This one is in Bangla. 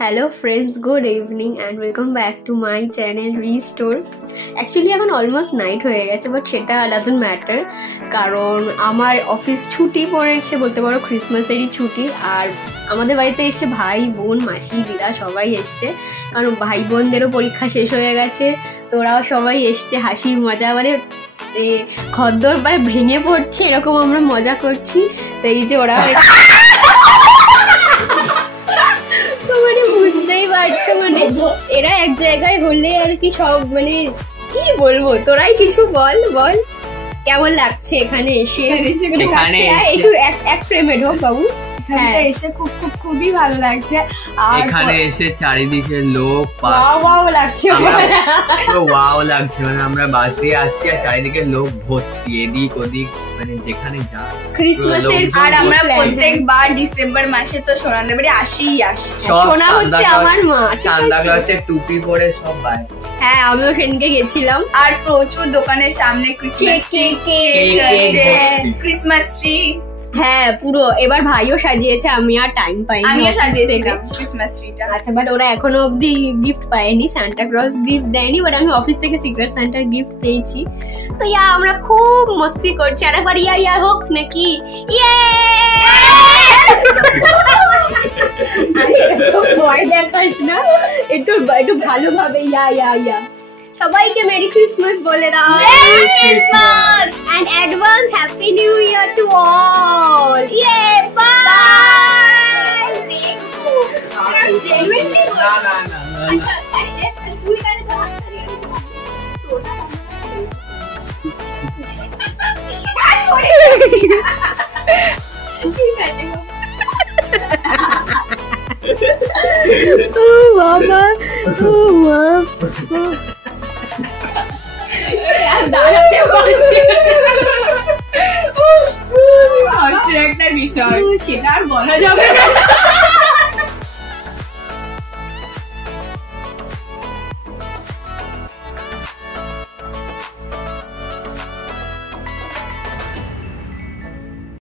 Hello friends, good evening and welcome back to my channel restore. Actually এখন অলমোস্ট নাইট হয়ে গেছে, বাট সেটা ডাজন্ট ম্যাটার, কারণ আমার অফিস ছুটি পড়েছে, বলতে পারো ক্রিসমাসেরই ছুটি। আর আমাদের বাড়িতে এসছে ভাই বোন মাসি দিদা সবাই এসছে, কারণ ভাই বোনদেরও পরীক্ষা শেষ হয়ে গেছে, তো ওরাও সবাই এসছে। হাসি মজা মানে খদ্দর মানে ভেঙে পড়ছে, এরকম আমরা মজা করছি। তো এই যে ওরা মানে বুঝতেই পারছো, মানে এরা এক জায়গায় হলে আর কি সব, মানে কি বলবো, তোরাই কিছু বল বল কেমন লাগছে এখানে এসে? একটু এক ফ্রেমে ঢোক বাবু। হ্যাঁ, এসে খুবই ভালো লাগছে। আর এখানে এসে চারিদিকে লোক ওয়াও লাগছে, পুরো ওয়াও লাগছে। মানে আমরা বাস দিয়ে আসছি আর চারিদিকে লোক ভর্তি, এদিক ওদিক, মানে যেখানে যা ক্রিসমাসের। আর আমরা প্রত্যেকবার ডিসেম্বর মাসে তো সোনাদের বাড়ি আসি। সোনা হচ্ছে আমার মা, সান্তা ক্লজের টুপি পরে সব বাইরে। হ্যাঁ, আমিও সেদিনকে গেছিলাম। আর প্রচুর দোকানের সামনে ক্রিসমাস ট্রি। হ্যাঁ, পুরো এবার ভাইও সাজিয়েছে, আমি আর টাইম পাইনি। আমিও সাজিয়েছিলাম ক্রিসমাস ট্রিটা। আচ্ছা, বাট ওরা এখনো অবধি গিফট পায়নি, সান্টা ক্লজ গিফট দেয়নি, বাট আমি অফিস থেকে সিক্রেট সান্টার গিফট পেয়েছি। তো আমরা খুব মস্তি করছি। আর একবার ইয়া হোক নাকি? ইয়ে ভয় দেখাস না, একটু ভালোভাবে ইয়া। সবাইকে মেরি ক্রিসমাস বলে দাও। Merry Christmas and advance happy new year to all. ইয়ে বাই। দেখো জেনুইনলি না আচ্ছা তুই তাহলে তো হাত ধরিয়ে ঠিক আছে। ও বাবা, ও মা, দাঁড়াতে পারছি একটা বিষয়, সেটা আর বলা যাবে না।